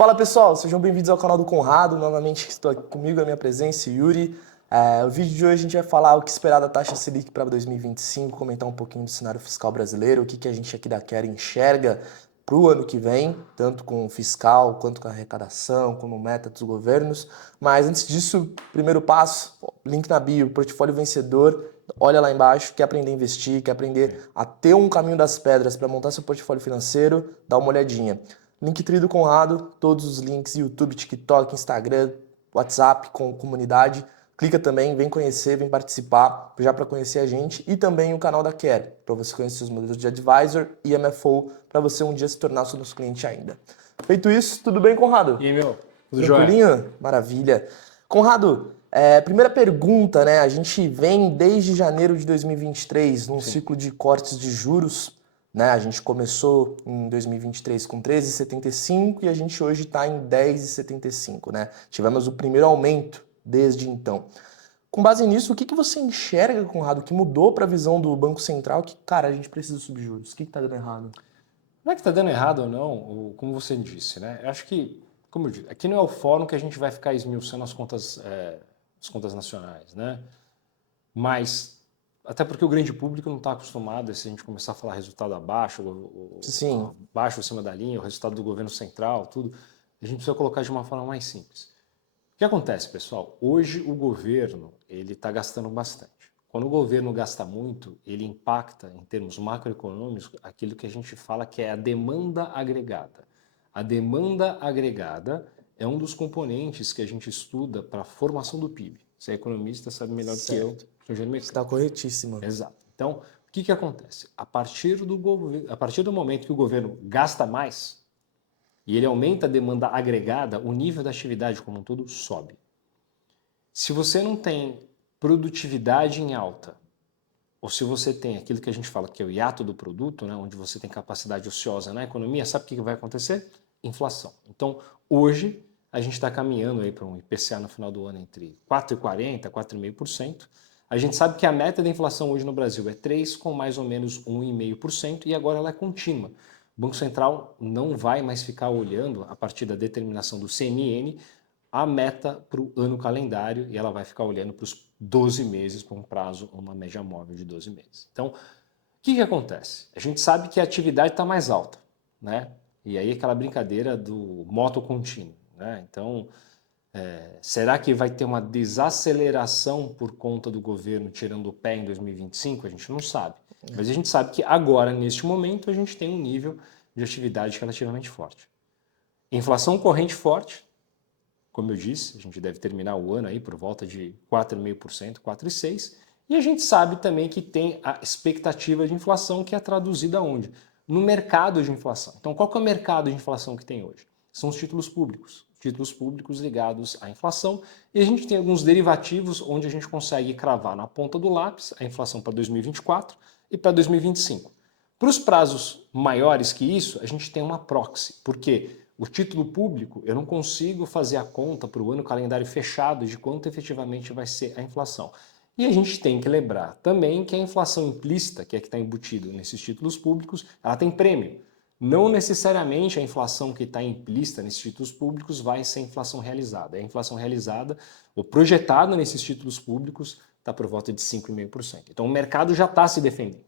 Fala pessoal, sejam bem-vindos ao canal do Conrado. Novamente estou aqui comigo, a minha presença, Yuri. O vídeo de hoje a gente vai falar o que esperar da taxa Selic para 2025, comentar um pouquinho do cenário fiscal brasileiro, o que a gente aqui da Quero enxerga para o ano que vem, tanto com o fiscal, quanto com a arrecadação, como meta dos governos. Mas antes disso, primeiro passo, link na bio, portfólio vencedor, olha lá embaixo, quer aprender a investir, quer aprender a ter um caminho das pedras para montar seu portfólio financeiro, dá uma olhadinha. Linktree do Conrado, todos os links, YouTube, TikTok, Instagram, WhatsApp, com comunidade. Clica também, vem conhecer, vem participar, já para conhecer a gente. E também o canal da Care, para você conhecer os modelos de Advisor e MFO, para você um dia se tornar nosso cliente ainda. Feito isso, tudo bem, Conrado? E aí, meu? Tudo Tranquilinho? jóia? Maravilha. Conrado, primeira pergunta, né? A gente vem desde janeiro de 2023 num ciclo de cortes de juros, né? A gente começou em 2023 com 13,75 e a gente hoje está em 10,75, né? Tivemos o primeiro aumento desde então. Com base nisso, o que você enxerga, Conrado, que mudou para a visão do Banco Central que, cara, a gente precisa subir juros? O que está dando errado? Não é que está dando errado ou não, como você disse, né? Eu acho que, como eu disse, aqui não é o fórum que a gente vai ficar esmiuçando as contas nacionais, né? Mas, até porque o grande público não está acostumado, se a gente começar a falar resultado abaixo, Sim. abaixo, acima da linha, o resultado do governo central, tudo, a gente precisa colocar de uma forma mais simples. O que acontece, pessoal? Hoje o governo ele está gastando bastante. Quando o governo gasta muito, ele impacta, em termos macroeconômicos, aquilo que a gente fala que é a demanda agregada. A demanda agregada é um dos componentes que a gente estuda para a formação do PIB. Você é economista, sabe melhor do que eu. Sou engenheiro mecânico. Está corretíssimo. Exato. Então, o que acontece? A partir do momento que o governo gasta mais, e ele aumenta a demanda agregada, o nível da atividade como um todo sobe. Se você não tem produtividade em alta, ou se você tem aquilo que a gente fala que é o hiato do produto, né, onde você tem capacidade ociosa na economia, sabe o que vai acontecer? Inflação. Então, hoje, a gente está caminhando aí para um IPCA no final do ano entre 4,40% e 4,5%. A gente sabe que a meta da inflação hoje no Brasil é 3%, com mais ou menos 1,5%, e agora ela é contínua. O Banco Central não vai mais ficar olhando, a partir da determinação do CNN, a meta para o ano calendário, e ela vai ficar olhando para os 12 meses, para um prazo, uma média móvel de 12 meses. Então, o que acontece? A gente sabe que a atividade está mais alta, né? E aí aquela brincadeira do moto contínuo, né? Então, será que vai ter uma desaceleração por conta do governo tirando o pé em 2025? A gente não sabe. Mas a gente sabe que agora, neste momento, a gente tem um nível de atividade relativamente forte. Inflação corrente forte, como eu disse, a gente deve terminar o ano aí por volta de 4,5%, 4,6%. E a gente sabe também que tem a expectativa de inflação que é traduzida onde? No mercado de inflação. Então, qual que é o mercado de inflação que tem hoje? São os títulos públicos ligados à inflação. E a gente tem alguns derivativos onde a gente consegue cravar na ponta do lápis a inflação para 2024 e para 2025. Para os prazos maiores que isso, a gente tem uma proxy. Por quê? O título público, eu não consigo fazer a conta para o ano calendário fechado de quanto efetivamente vai ser a inflação. E a gente tem que lembrar também que a inflação implícita, que é que está embutido nesses títulos públicos, ela tem prêmio. Não necessariamente a inflação que está implícita nesses títulos públicos vai ser a inflação realizada. A inflação realizada, ou projetada nesses títulos públicos, está por volta de 5,5%. Então o mercado já está se defendendo.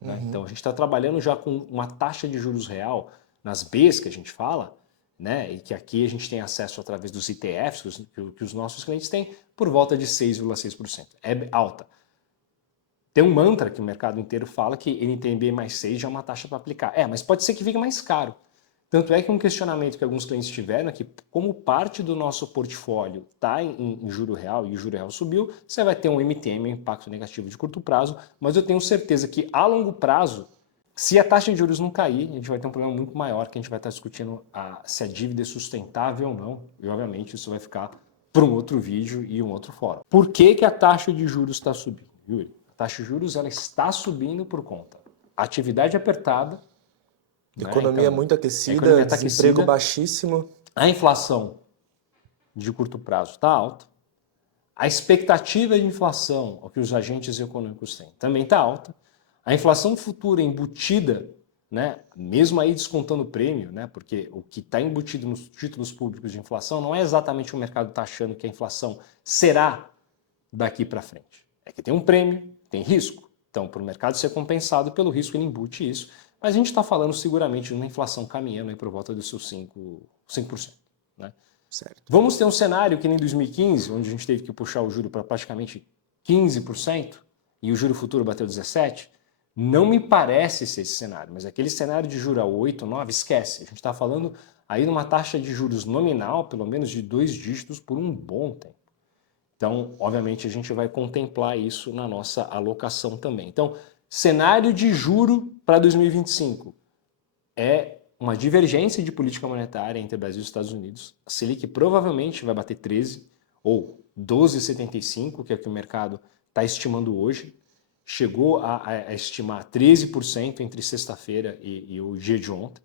Né? Então a gente está trabalhando já com uma taxa de juros real nas Bs que a gente fala, né? E que aqui a gente tem acesso através dos ETFs que os nossos clientes têm, por volta de 6,6%. É alta. Tem um mantra que o mercado inteiro fala que NTNB mais 6 já é uma taxa para aplicar. Mas pode ser que fique mais caro. Tanto é que um questionamento que alguns clientes tiveram é que, como parte do nosso portfólio está em juro real e o juro real subiu, você vai ter um MTM, um impacto negativo de curto prazo, mas eu tenho certeza que a longo prazo, se a taxa de juros não cair, a gente vai ter um problema muito maior, que a gente vai estar discutindo se a dívida é sustentável ou não, e obviamente isso vai ficar para um outro vídeo e um outro fórum. Por que a taxa de juros está subindo, Yuri? A taxa de juros ela está subindo por conta da atividade apertada, Economia então, muito a aquecida, economia está desemprego aquecida, baixíssimo. a inflação de curto prazo está alta, a expectativa de inflação, o que os agentes econômicos têm, também está alta, a inflação futura embutida né? Mesmo aí descontando o prêmio, né? Porque o que está embutido nos títulos públicos de inflação não é exatamente o mercado está achando que a inflação será daqui para frente. É que tem um prêmio, tem risco. Então, para o mercado ser compensado pelo risco, ele embute isso. Mas a gente está falando seguramente de uma inflação caminhando aí por volta dos seus 5%. Né? Certo. Vamos ter um cenário que nem 2015, onde a gente teve que puxar o juro para praticamente 15% e o juro futuro bateu 17%. Não me parece ser esse cenário, mas aquele cenário de juro a 8, 9, esquece. A gente está falando aí numa taxa de juros nominal, pelo menos de 2 dígitos por um bom tempo. Então, obviamente, a gente vai contemplar isso na nossa alocação também. Então, cenário de juro para 2025 é uma divergência de política monetária entre Brasil e Estados Unidos. A Selic provavelmente vai bater 13 ou 12,75, que é o que o mercado está estimando hoje. Chegou a estimar 13% entre sexta-feira e o dia de ontem,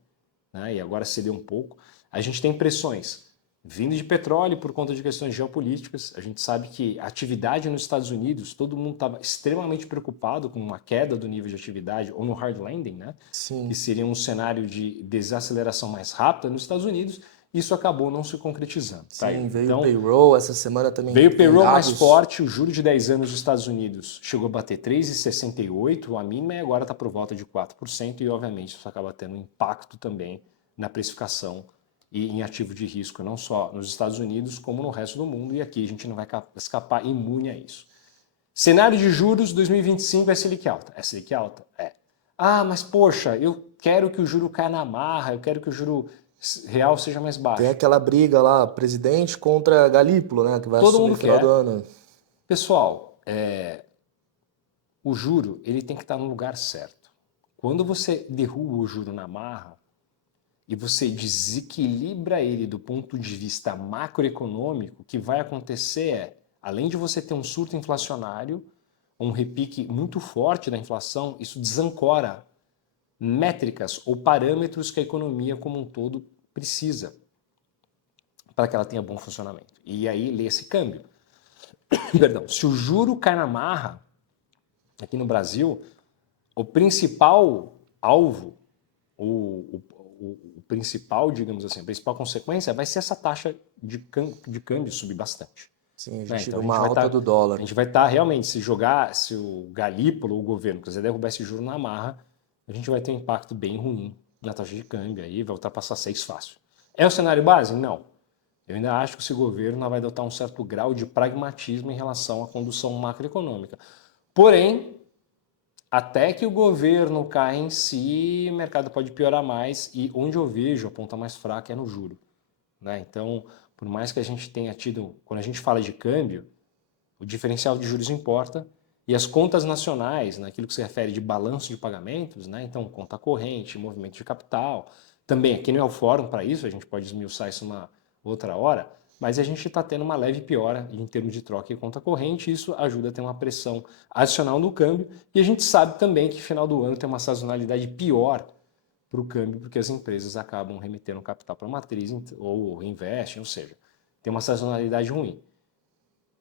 né? E agora cedeu um pouco. A gente tem pressões vindo de petróleo por conta de questões geopolíticas. A gente sabe que a atividade nos Estados Unidos, todo mundo estava extremamente preocupado com uma queda do nível de atividade ou no hard landing, né? Sim. Que seria um cenário de desaceleração mais rápida nos Estados Unidos. Isso acabou não se concretizando. Sim, Tá aí. veio Então, o payroll, essa semana também veio o tem payroll mais dados. forte, o juro de 10 anos dos Estados Unidos chegou a bater 3,68, a mínima, e agora está por volta de 4%, e obviamente isso acaba tendo um impacto também na precificação e em ativo de risco, não só nos Estados Unidos, como no resto do mundo, e aqui a gente não vai escapar imune a isso. Cenário de juros 2025 é Selic alta. É Selic alta? É. Ah, mas poxa, eu quero que o juro caia na marra, eu quero que o juro real seja mais Tem baixo. aquela briga lá, presidente contra Galípolo, né? Que vai Todo assumir mundo no final do quer. ano. Pessoal, o juro ele tem que estar no lugar certo. Quando você derruba o juro na marra e você desequilibra ele do ponto de vista macroeconômico, o que vai acontecer é, além de você ter um surto inflacionário, um repique muito forte da inflação, isso desancora métricas ou parâmetros que a economia como um todo precisa para que ela tenha bom funcionamento. E aí lê esse câmbio. Perdão, se o juro cai na marra, aqui no Brasil, o principal alvo, o principal, digamos assim, a principal consequência vai ser essa taxa de câmbio subir bastante. Sim, a Né? gente Então viu uma alta do dólar. a gente vai estar realmente, se jogar, se o Galípolo ou o governo quiser derrubar esse juro na marra, a gente vai ter um impacto bem ruim na taxa de câmbio, aí vai ultrapassar 6 fácil. É o cenário base? Não. Eu ainda acho que esse governo vai adotar um certo grau de pragmatismo em relação à condução macroeconômica. Porém, até que o governo caia em si, o mercado pode piorar mais, e onde eu vejo a ponta mais fraca é no juro. Né? Então, por mais que a gente tenha tido, quando a gente fala de câmbio, o diferencial de juros importa, e as contas nacionais, naquilo que se refere de balanço de pagamentos, né? Então conta corrente, movimento de capital, também aqui não é o fórum para isso, a gente pode esmiuçar isso uma outra hora, mas a gente está tendo uma leve piora em termos de troca e conta corrente, e isso ajuda a ter uma pressão adicional no câmbio, e a gente sabe também que final do ano tem uma sazonalidade pior para o câmbio, porque as empresas acabam remetendo capital para a matriz ou investem, ou seja, tem uma sazonalidade ruim.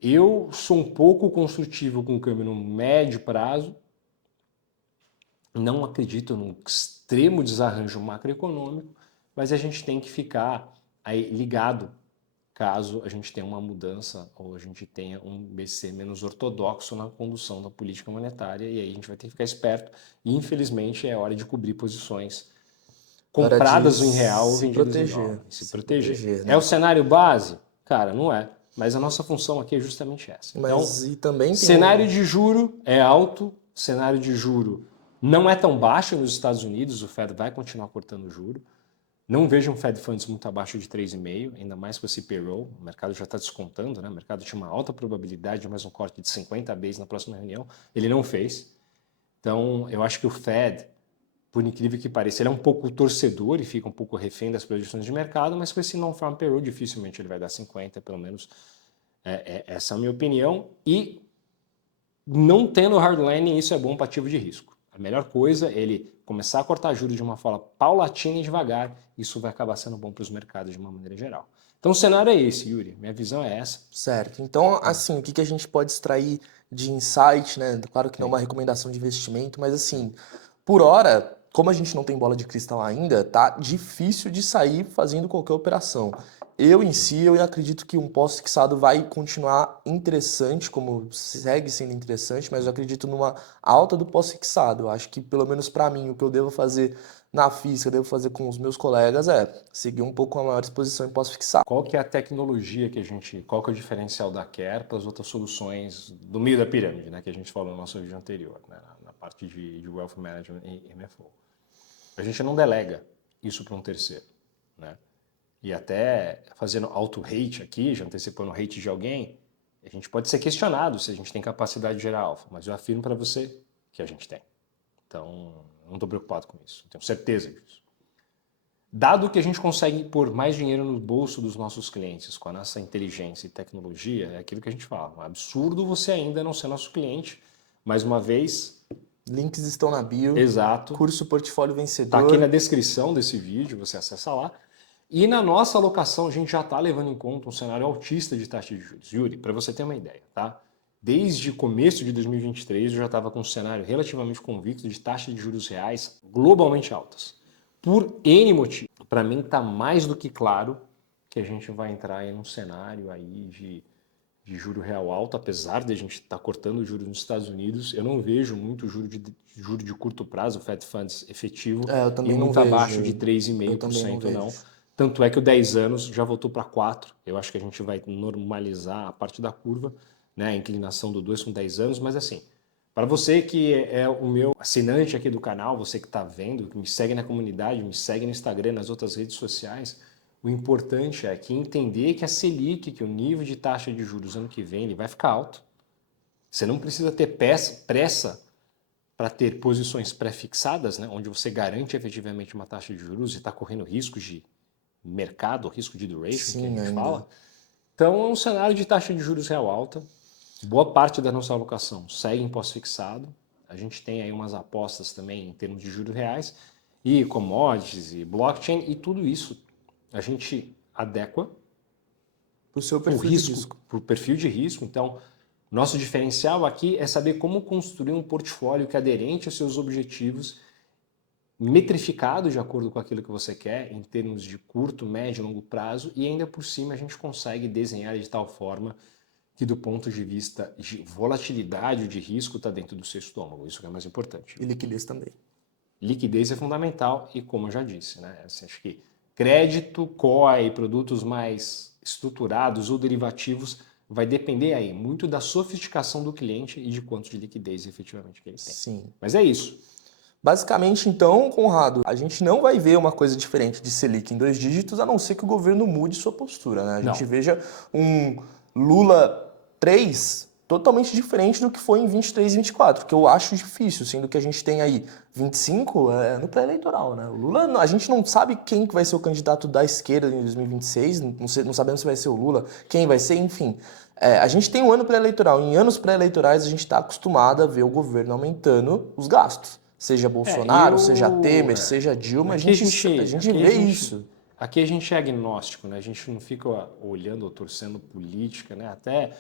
Eu sou um pouco construtivo com o câmbio no médio prazo, não acredito num extremo desarranjo macroeconômico, mas a gente tem que ficar aí ligado caso a gente tenha uma mudança ou a gente tenha um BC menos ortodoxo na condução da política monetária, e aí a gente vai ter que ficar esperto e infelizmente é hora de cobrir posições Hora de compradas em real ou se vendidas em proteger. dólar, se Se proteger. proteger, É o né? cenário base? Cara, não é. Mas a nossa função aqui é justamente essa. Então, Mas e também tem cenário de juro é alto, cenário de juro não é tão baixo nos Estados Unidos, o Fed vai continuar cortando o juro. Não vejo um Fed Funds muito abaixo de 3,5, ainda mais com esse payroll. O mercado já está descontando, né? O mercado tinha uma alta probabilidade de mais um corte de 50 bases na próxima reunião. Ele não fez. Então, eu acho que o Fed, por incrível que pareça, ele é um pouco torcedor e fica um pouco refém das projeções de mercado, mas com esse non-farm payroll dificilmente ele vai dar 50, pelo menos essa é a minha opinião. E não tendo hard landing, isso é bom para ativo de risco. A melhor coisa é ele começar a cortar juros de uma forma paulatina e devagar. Isso vai acabar sendo bom para os mercados de uma maneira geral. Então o cenário é esse, Yuri. Minha visão é essa. certo. Então, assim, o que que a gente pode extrair de insight, né? Claro que não é Sim. uma recomendação de investimento, mas assim, por hora, como a gente não tem bola de cristal ainda, tá difícil de sair fazendo qualquer operação. Eu acredito que um pós-fixado vai continuar interessante, como segue sendo interessante, mas eu acredito numa alta do pós-fixado. Eu acho que, pelo menos para mim, o que eu devo fazer na física, eu devo fazer com os meus colegas é seguir um pouco a maior exposição em pós-fixado. Qual que é a tecnologia qual que é o diferencial da Care para as outras soluções do meio da pirâmide, né, que a gente falou no nosso vídeo anterior, né, na parte de Wealth Management e MFO. A gente não delega isso para um terceiro, né? E até fazendo auto-hate aqui, já antecipando o hate de alguém, a gente pode ser questionado se a gente tem capacidade de gerar alfa, mas eu afirmo para você que a gente tem. Então, não estou preocupado com isso, tenho certeza disso. Dado que a gente consegue pôr mais dinheiro no bolso dos nossos clientes com a nossa inteligência e tecnologia, é aquilo que a gente fala. É um absurdo você ainda não ser nosso cliente. Mais uma vez... Links estão na bio. Exato. Curso Portfólio Vencedor. Está aqui na descrição desse vídeo, você acessa lá. E na nossa alocação, a gente já está levando em conta um cenário altista de taxa de juros. Yuri, para você ter uma ideia, tá? Desde o começo de 2023, eu já estava com um cenário relativamente convicto de taxa de juros reais globalmente altas. Por N motivo. Para mim está mais do que claro que a gente vai entrar em um cenário aí de juro real alto, apesar de a gente estar cortando o juro nos Estados Unidos. Eu não vejo muito juro de curto prazo, o Fed Funds efetivo, eu também e não muito vejo. abaixo de 3,5% não. Tanto é que o 10 anos já voltou para 4%. Eu acho que a gente vai normalizar a parte da curva, né, a inclinação do 2 com 10 anos, mas assim, para você que é o meu assinante aqui do canal, você que está vendo, que me segue na comunidade, me segue no Instagram, nas outras redes sociais, o importante é que entender que a Selic, que o nível de taxa de juros ano que vem, ele vai ficar alto. Você não precisa ter pressa para ter posições pré-fixadas, né, onde você garante efetivamente uma taxa de juros e está correndo riscos de mercado, risco de duration, Sim, que a gente ainda fala. Então é um cenário de taxa de juros real alta. Boa parte da nossa alocação segue em pós-fixado. A gente tem aí umas apostas também em termos de juros reais e commodities e blockchain, e tudo isso a gente adequa para o seu perfil de risco. Para o perfil de risco. Então, nosso diferencial aqui é saber como construir um portfólio que é aderente aos seus objetivos, metrificado de acordo com aquilo que você quer, em termos de curto, médio e longo prazo, e ainda por cima a gente consegue desenhar de tal forma que do ponto de vista de volatilidade, de risco, está dentro do seu estômago. Isso que é mais importante. E liquidez também. Liquidez é fundamental e, como eu já disse, né, assim, acho que crédito, COI, produtos mais estruturados ou derivativos vai depender aí muito da sofisticação do cliente e de quanto de liquidez efetivamente que ele tem. Sim. Mas é isso. Basicamente, então, Conrado, a gente não vai ver uma coisa diferente de Selic em 2 dígitos, a não ser que o governo mude sua postura, né? A gente veja um Lula 3 totalmente diferente do que foi em 23 e 24, que eu acho difícil, sendo que a gente tem aí 25 no pré-eleitoral, né? O Lula, a gente não sabe quem que vai ser o candidato da esquerda em 2026, não sabemos se vai ser o Lula, quem vai ser, enfim. A gente tem um ano pré-eleitoral, em anos pré-eleitorais a gente está acostumado a ver o governo aumentando os gastos. Seja Bolsonaro, seja Temer, seja Dilma, a gente vê isso. Aqui a gente é agnóstico, né? A gente não fica olhando ou torcendo política, né? Até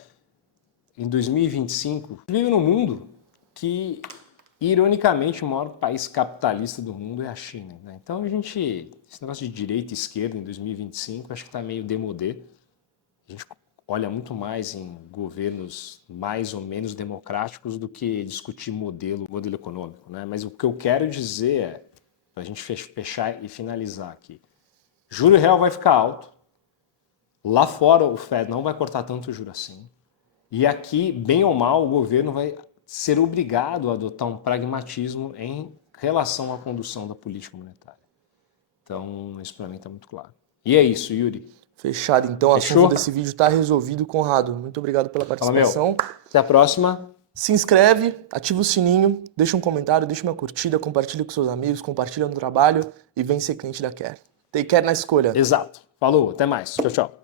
em 2025, a gente vive num mundo que, ironicamente, o maior país capitalista do mundo é a China, né? Então esse negócio de direita e esquerda em 2025, acho que está meio démodé. A gente olha muito mais em governos mais ou menos democráticos do que discutir modelo econômico, né? Mas o que eu quero dizer é, para a gente fechar e finalizar aqui, juro real vai ficar alto, lá fora o Fed não vai cortar tanto o juro assim, e aqui, bem ou mal, o governo vai ser obrigado a adotar um pragmatismo em relação à condução da política monetária. Então, isso para mim está muito claro. E é isso, Yuri. Fechado, então. O assunto desse vídeo está resolvido, Conrado. Muito obrigado pela participação. Até a próxima. Se inscreve, ativa o sininho, deixa um comentário, deixa uma curtida, compartilha com seus amigos, compartilha no trabalho e vem ser cliente da Care. Take care na escolha. Exato. Falou, até mais. Tchau, tchau.